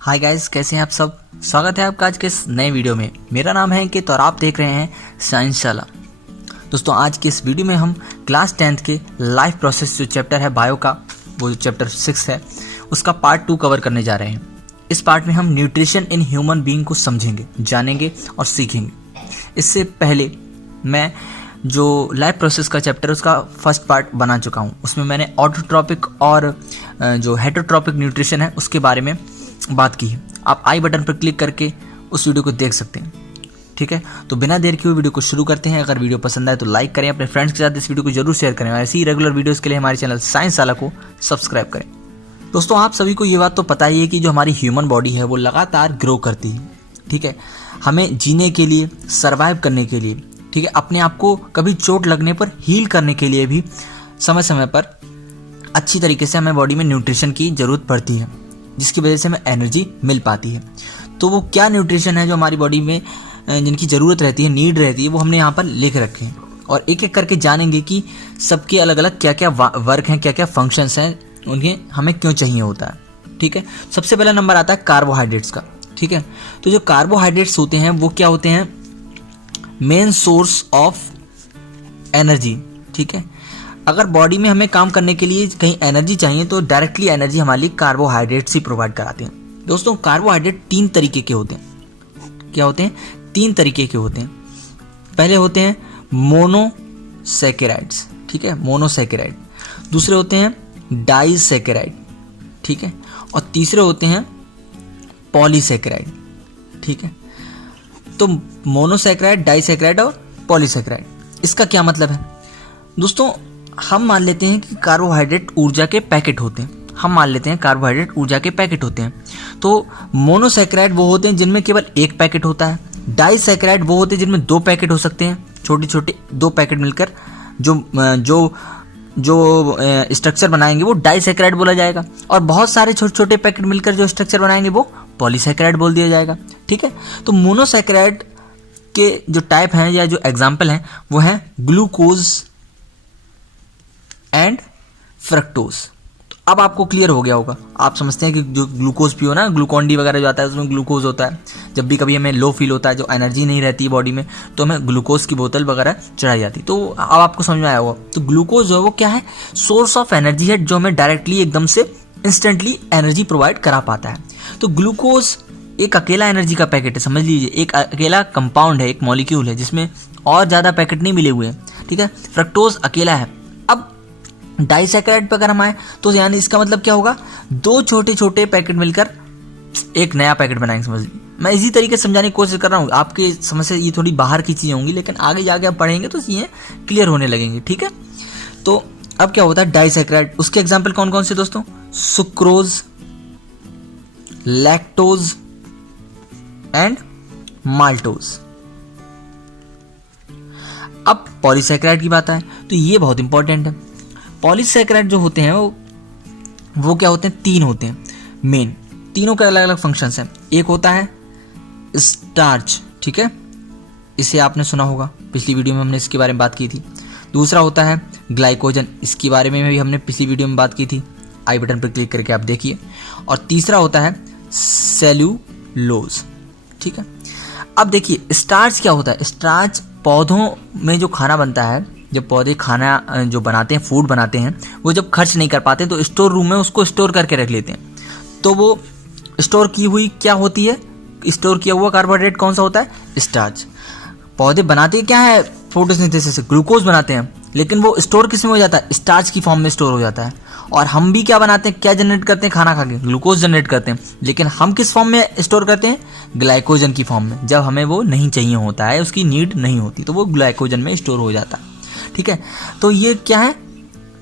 Hi guys, कैसे हैं आप सब। स्वागत है आपका आज के इस नए वीडियो में। मेरा नाम है अंकित और आप देख रहे हैं साइंस शाला। दोस्तों, आज के इस वीडियो में हम क्लास 10th के लाइफ प्रोसेस जो चैप्टर है बायो का, वो जो चैप्टर 6 है, उसका पार्ट 2 कवर करने जा रहे हैं। इस पार्ट में हम न्यूट्रिशन इन ह्यूमन बीइंग को समझेंगे, जानेंगे और सीखेंगे। इससे पहले मैं जो लाइफ प्रोसेस का चैप्टर उसका फर्स्ट पार्ट बना चुका हूँ। उसमें मैंने ऑटोट्रॉपिक और जो हेटरोट्रॉपिक न्यूट्रिशन है उसके बारे में बात की है। आप आई बटन पर क्लिक करके उस वीडियो को देख सकते हैं। ठीक है, तो बिना देर किए वीडियो को शुरू करते हैं। अगर वीडियो पसंद आए तो लाइक करें, अपने फ्रेंड्स के साथ इस वीडियो को जरूर शेयर करें और ऐसी ही रेगुलर वीडियोस के लिए हमारे चैनल साइंस शाला को सब्सक्राइब करें। दोस्तों, आप सभी को ये बात तो पता ही है कि जो हमारी ह्यूमन बॉडी है वो लगातार ग्रो करती है। ठीक है, हमें जीने के लिए, सर्वाइव करने के लिए, ठीक है, अपने आप को कभी चोट लगने पर हील करने के लिए भी समय समय पर अच्छी तरीके से हमें बॉडी में न्यूट्रिशन की ज़रूरत पड़ती है, जिसकी वजह से हमें एनर्जी मिल पाती है। तो वो क्या न्यूट्रिशन है जो हमारी बॉडी में जिनकी ज़रूरत रहती है, नीड रहती है, वो हमने यहाँ पर लिख रखे हैं और एक एक करके जानेंगे कि सबके अलग अलग क्या क्या वर्क हैं, क्या क्या फंक्शंस हैं, उन्हें हमें क्यों चाहिए होता है। ठीक है, सबसे पहला नंबर आता है कार्बोहाइड्रेट्स का। ठीक है, तो जो कार्बोहाइड्रेट्स होते हैं वो क्या होते हैं? Main source of energy. ठीक है, अगर बॉडी में हमें काम करने के लिए कहीं एनर्जी चाहिए तो डायरेक्टली एनर्जी हमारे लिए कार्बोहाइड्रेट्स ही प्रोवाइड कराते हैं। दोस्तों, कार्बोहाइड्रेट 3 तरीके के होते हैं। क्या होते हैं? 3 तरीके के होते हैं। पहले होते हैं मोनोसैकेराइड्स। ठीक है, मोनोसैकेराइड। दूसरे होते हैं डाइसैकेराइड। ठीक है, और तीसरे होते हैं पॉलीसैकेराइड। ठीक है, तो मोनोसैकेराइड, डाइसैकेराइड और पॉलीसैकेराइड, इसका क्या मतलब है? दोस्तों, हम मान लेते हैं कि कार्बोहाइड्रेट ऊर्जा के पैकेट होते हैं। हम मान लेते हैं कार्बोहाइड्रेट ऊर्जा के पैकेट होते हैं। तो मोनोसैकेराइड वो होते हैं जिनमें केवल एक पैकेट होता है। डाइसैकेराइड वो होते हैं जिनमें 2 पैकेट हो सकते हैं, छोटे छोटे 2 पैकेट मिलकर जो स्ट्रक्चर बनाएंगे वो डाइसैकेराइड बोला जाएगा। और बहुत सारे छोटे छोटे पैकेट मिलकर जो स्ट्रक्चर बनाएंगे वो पॉलीसैकेराइड बोल दिया जाएगा। ठीक है, तो मोनोसैकेराइड के जो टाइप हैं या जो एग्जाम्पल हैं वो है ग्लूकोज एंड फ्रक्टोज। तो अब आपको क्लियर हो गया होगा। आप समझते हैं कि जो ग्लूकोज पियो ना, ग्लूकॉन डी वगैरह जो आता है उसमें ग्लूकोज होता है। जब भी कभी हमें लो फील होता है, जो एनर्जी नहीं रहती है बॉडी में, तो हमें ग्लूकोज की बोतल वगैरह चढ़ाई जाती है। तो अब आपको समझ में आया होगा। तो ग्लूकोज जो है वो क्या है? सोर्स ऑफ एनर्जी है जो हमें डायरेक्टली एकदम से इंस्टेंटली एनर्जी प्रोवाइड करा पाता है। तो ग्लूकोज एक अकेला एनर्जी का पैकेट है, समझ लीजिए, एक अकेला कंपाउंड है, एक मॉलिक्यूल है जिसमें और ज़्यादा पैकेट नहीं मिले हुए हैं। ठीक है, फ्रक्टोज अकेला है। अब डाइसैकेराइड पर अगर हम आए तो यानी इसका मतलब क्या होगा? 2 छोटे छोटे पैकेट मिलकर एक नया पैकेट बनाएंगे। समझ लीजिए, मैं इसी तरीके से समझाने की कोशिश कर रहा हूँ। आपके समझ से ये थोड़ी बाहर की चीज़ें होंगी, लेकिन आगे जाके आप पढ़ेंगे तो ये क्लियर होने लगेंगे। ठीक है, तो अब क्या होता है डाइसैकेराइड? उसके एग्जाम्पल कौन कौन से दोस्तों? Sucrose, lactose and maltose. अब पॉलीसैकेराइड की बात आए तो ये बहुत इंपॉर्टेंट है। पॉलीसैकेराइड जो होते हैं वो क्या होते हैं? 3 होते हैं मेन। तीनों के अलग अलग फंक्शंस हैं। एक होता है स्टार्च। ठीक है, इसे आपने सुना होगा, पिछली वीडियो में हमने इसके बारे में बात की थी। दूसरा होता है ग्लाइकोजन, इसके बारे में भी हमने पिछली वीडियो में बात की थी, आई बटन पर क्लिक करके आप देखिए। और तीसरा होता है सेल्यूलोज। ठीक है, अब देखिए स्टार्च क्या होता है? स्टार्च पौधों में जो खाना बनता है, जब पौधे खाना जो बनाते हैं, फूड बनाते हैं, वो जब खर्च नहीं कर पाते तो स्टोर रूम में उसको स्टोर करके रख लेते हैं। तो वो स्टोर की हुई क्या होती है? स्टोर किया हुआ कार्बोहाइड्रेट कौन सा होता है? स्टार्च। पौधे बनाते क्या है? फोटोसिंथेसिस से ग्लूकोज बनाते हैं, लेकिन वो स्टोर किस में हो जाता है? स्टार्च की फॉर्म में स्टोर हो जाता है। और हम भी क्या बनाते हैं, क्या जनरेट करते हैं खाना खा के? ग्लूकोज जनरेट करते हैं, लेकिन हम किस फॉर्म में स्टोर करते हैं? ग्लाइकोजन की फॉर्म में। जब हमें वो नहीं चाहिए होता है, उसकी नीड नहीं होती, तो वो ग्लाइकोजन में स्टोर हो जाता है। ठीक है, तो ये क्या है?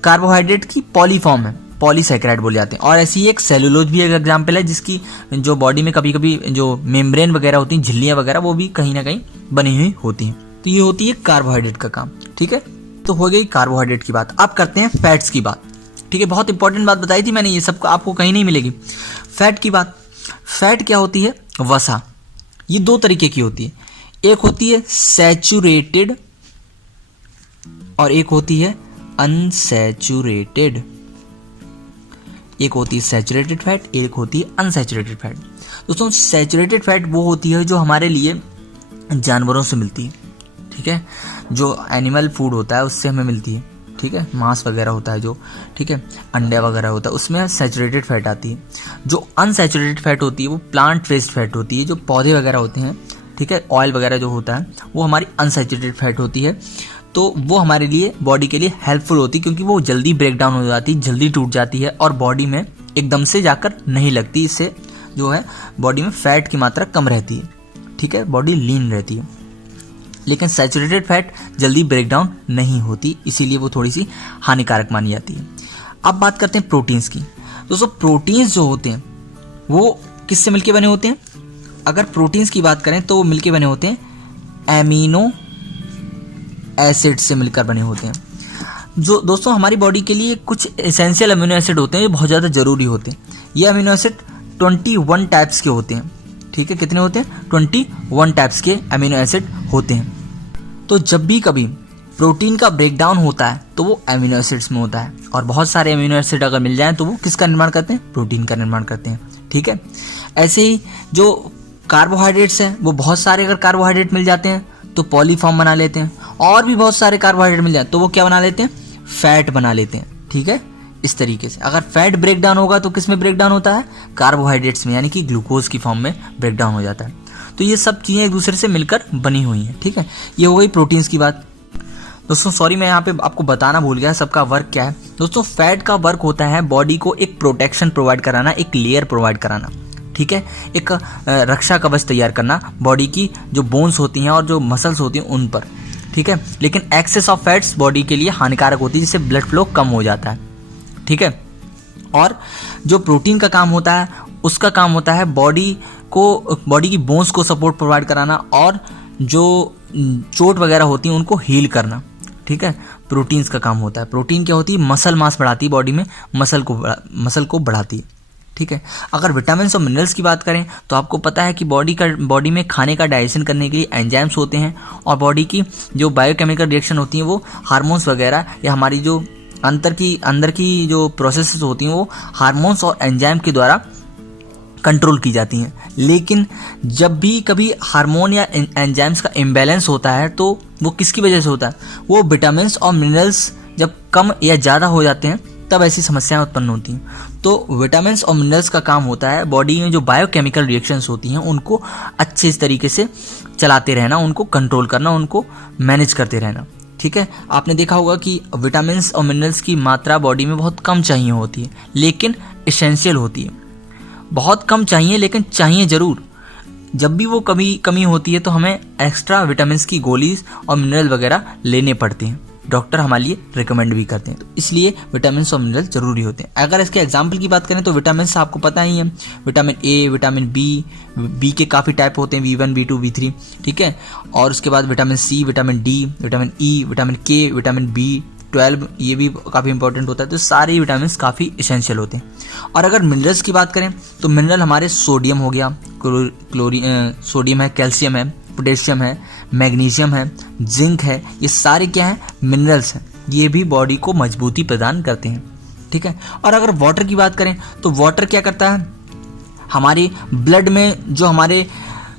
कार्बोहाइड्रेट की पॉली फॉर्म है, पॉलीसैकेराइड बोले जाते हैं। और ऐसी एक सेलुलोज भी एक एग्जाम्पल है, जिसकी जो बॉडी में कभी कभी जो मेम्ब्रेन वगैरह होती हैं, झिल्लियां वगैरह, वो भी कहीं ना कहीं बनी हुई होती हैं। तो ये होती है कार्बोहाइड्रेट का काम। ठीक है, तो हो गई कार्बोहाइड्रेट की बात। अब करते हैं फैट्स की बात। ठीक है, बहुत इंपॉर्टेंट बात बताई थी मैंने, ये सब आपको कहीं नहीं मिलेगी। फैट की बात। फैट क्या होती है? वसा। ये 2 तरीके की होती है। एक होती है सैचुरेटेड और एक होती है अनसैचुरेटेड। एक होती है सैचुरेटेड फैट, एक होती है अनसैचुरेटेड फैट। दोस्तों सैचुरेटेड फैट वो होती है जो हमारे लिए जानवरों से मिलती है, ठीक है, जो एनिमल फूड होता है उससे हमें मिलती है, ठीक है, मांस वगैरह होता है जो, ठीक है, अंडे वगैरह होता है, उसमें सैचुरेटेड फैट आती है। जो अनसैचुरेटेड फैट होती है वो प्लांट बेस्ड फैट होती है, जो पौधे वगैरह होते हैं, ठीक है, ऑयल वगैरह जो होता है वो हमारी अनसैचुरेटेड फैट होती है। तो वो हमारे लिए बॉडी के लिए हेल्पफुल होती है क्योंकि वो जल्दी ब्रेक डाउन हो जाती है, जल्दी टूट जाती है और बॉडी में एकदम से जाकर नहीं लगती। इससे जो है बॉडी में फैट की मात्रा कम रहती है, ठीक है, बॉडी लीन रहती है। लेकिन सैचुरेटेड फैट जल्दी ब्रेक डाउन नहीं होती, इसीलिए वो थोड़ी सी हानिकारक मानी जाती है। अब बात करते हैं प्रोटीन्स की। दोस्तों प्रोटीन्स जो होते हैं वो किससे मिलके बने होते हैं? अगर प्रोटीन्स की बात करें तो वो मिलके बने होते हैं एमिनो एसिड से मिलकर बने होते हैं। जो दोस्तों हमारी बॉडी के लिए कुछ एसेंशियल अमीनो एसिड होते हैं जो बहुत ज़्यादा ज़रूरी होते हैं। ये अमीनो एसिड 21 टाइप्स के होते हैं, ठीक है, कितने होते हैं? 21 टाइप्स के अमीनो एसिड होते हैं। तो जब भी कभी प्रोटीन का ब्रेकडाउन होता है तो वो अमीनो एसिड्स में होता है, और बहुत सारे अमीनो एसिड अगर मिल जाएं तो वो किसका निर्माण करते हैं? प्रोटीन का निर्माण करते हैं, ठीक है। ऐसे ही जो कार्बोहाइड्रेट्स हैं वो बहुत सारे अगर कार्बोहाइड्रेट मिल जाते हैं तो पॉलीफॉर्म बना लेते हैं, और भी बहुत सारे कार्बोहाइड्रेट मिल जाए तो वो क्या बना लेते हैं? फैट बना लेते हैं, ठीक है। इस तरीके से अगर फैट ब्रेक डाउन होगा तो किस में ब्रेक डाउन होता है? कार्बोहाइड्रेट्स में, यानी कि ग्लूकोज की फॉर्म में ब्रेक डाउन हो जाता है। तो ये सब चीज़ें एक दूसरे से मिलकर बनी हुई हैं, ठीक है। ये हो गई प्रोटीन्स की बात। दोस्तों सॉरी मैं यहाँ पे आपको बताना भूल गया सबका वर्क क्या है। दोस्तों फैट का वर्क होता है बॉडी को एक प्रोटेक्शन प्रोवाइड कराना, एक लेयर प्रोवाइड कराना, ठीक है, एक रक्षा कवच तैयार करना बॉडी की जो बोन्स होती हैं और जो मसल्स होती हैं उन पर, ठीक है। लेकिन एक्सेस ऑफ फैट्स बॉडी के लिए हानिकारक होती है, जिससे ब्लड फ्लो कम हो जाता है, ठीक है। और जो प्रोटीन का काम होता है उसका काम होता है बॉडी की बोन्स को सपोर्ट प्रोवाइड कराना और जो चोट वगैरह होती है उनको हील करना, ठीक है। प्रोटीन्स का काम होता है। प्रोटीन क्या होती है? मसल मास बढ़ाती है, बॉडी में मसल को बढ़ाती है, ठीक है। अगर विटामिन और मिनरल्स की बात करें तो आपको पता है कि बॉडी में खाने का डाइजेशन करने के लिए एंजाइम्स होते हैं, और बॉडी की जो बायोकेमिकल रिएक्शन होती हैं वो हार्मोन्स वगैरह या हमारी जो अंदर की जो प्रोसेसेस होती हैं वो हार्मोन्स और एंजाइम के द्वारा कंट्रोल की जाती हैं। लेकिन जब भी कभी हार्मोन या एंजाइम्स का इम्बैलेंस होता है तो वो किसकी वजह से होता है? वो विटामिन्स और मिनरल्स जब कम या ज़्यादा हो जाते हैं तब ऐसी समस्याएं उत्पन्न होती हैं। तो विटामिन्स और मिनरल्स का काम होता है बॉडी में जो बायोकेमिकल रिएक्शंस होती हैं उनको अच्छे तरीके से चलाते रहना, उनको कंट्रोल करना, उनको मैनेज करते रहना, ठीक है। आपने देखा होगा कि विटामिन्स और मिनरल्स की मात्रा बॉडी में बहुत कम चाहिए होती है, लेकिन एसेंशियल होती है। बहुत कम चाहिए लेकिन चाहिए ज़रूर। जब भी वो कमी होती है तो हमें एक्स्ट्रा विटामिन्स की गोलीज और मिनरल वगैरह लेने पड़ते हैं, डॉक्टर हमारे लिए रिकमेंड भी करते हैं। तो इसलिए विटामिन्स और मिनरल जरूरी होते हैं। अगर इसके एग्जाम्पल की बात करें तो विटामिन्स आपको पता ही है, विटामिन ए, विटामिन बी के काफ़ी टाइप होते हैं, V1, V2, V3, ठीक है। और उसके बाद vitamin C, vitamin D, vitamin E, vitamin K, vitamin B12, ये भी काफ़ी इंपॉर्टेंट होता है। तो सारे विटामिन काफ़ी एसेंशियल होते हैं। और अगर मिनरल्स की बात करें तो मिनरल हमारे सोडियम हो गया, सोडियम है, कैल्शियम है, पोटेशियम है, मैग्नीशियम है, जिंक है, ये सारे क्या हैं? मिनरल्स हैं। ये भी बॉडी को मजबूती प्रदान करते हैं, ठीक है। और अगर वाटर की बात करें तो वाटर क्या करता है? हमारे ब्लड में जो हमारे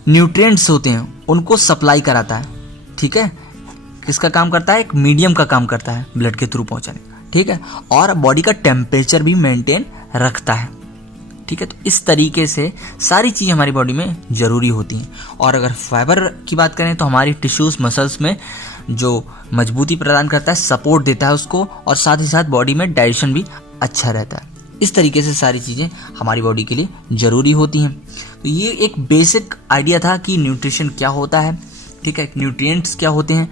न्यूट्रिएंट्स होते हैं उनको सप्लाई कराता है, ठीक है। किसका काम करता है? एक मीडियम का काम करता है ब्लड के थ्रू पहुंचाने का, ठीक है। और बॉडी का टेम्परेचर भी मेंटेन रखता है, ठीक है। तो इस तरीके से सारी चीज़ हमारी बॉडी में ज़रूरी होती हैं। और अगर फाइबर की बात करें तो हमारी टिश्यूज़ मसल्स में जो मजबूती प्रदान करता है, सपोर्ट देता है उसको, और साथ ही साथ बॉडी में डाइजेशन भी अच्छा रहता है। इस तरीके से सारी चीज़ें हमारी बॉडी के लिए ज़रूरी होती हैं। तो ये एक बेसिक आइडिया था कि न्यूट्रिशन क्या होता है, ठीक है, न्यूट्रिएंट्स क्या होते हैं,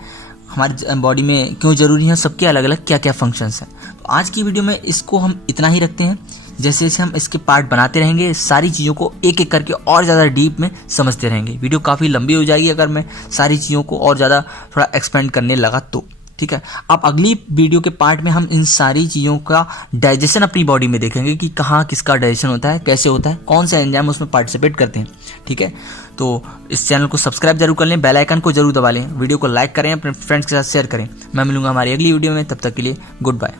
हमारी बॉडी में क्यों ज़रूरी हैं, सबके अलग अलग क्या क्या फंक्शंस हैं। तो आज की वीडियो में इसको हम इतना ही रखते हैं। जैसे जैसे हम इसके पार्ट बनाते रहेंगे सारी चीज़ों को एक एक करके और ज़्यादा डीप में समझते रहेंगे। वीडियो काफ़ी लंबी हो जाएगी अगर मैं सारी चीज़ों को और ज़्यादा थोड़ा एक्सपेंड करने लगा तो, ठीक है। अब अगली वीडियो के पार्ट में हम इन सारी चीज़ों का डाइजेशन अपनी बॉडी में देखेंगे कि कहाँ किसका डाइजेशन होता है, कैसे होता है, कौन से एंजाइम उसमें पार्टिसिपेट करते हैं, ठीक है। तो इस चैनल को सब्सक्राइब जरूर कर लें, बेल आइकन को जरूर दबा लें, वीडियो को लाइक करें, अपने फ्रेंड्स के साथ शेयर करें। मैं मिलूंगा हमारी अगली वीडियो में, तब तक के लिए गुड बाय।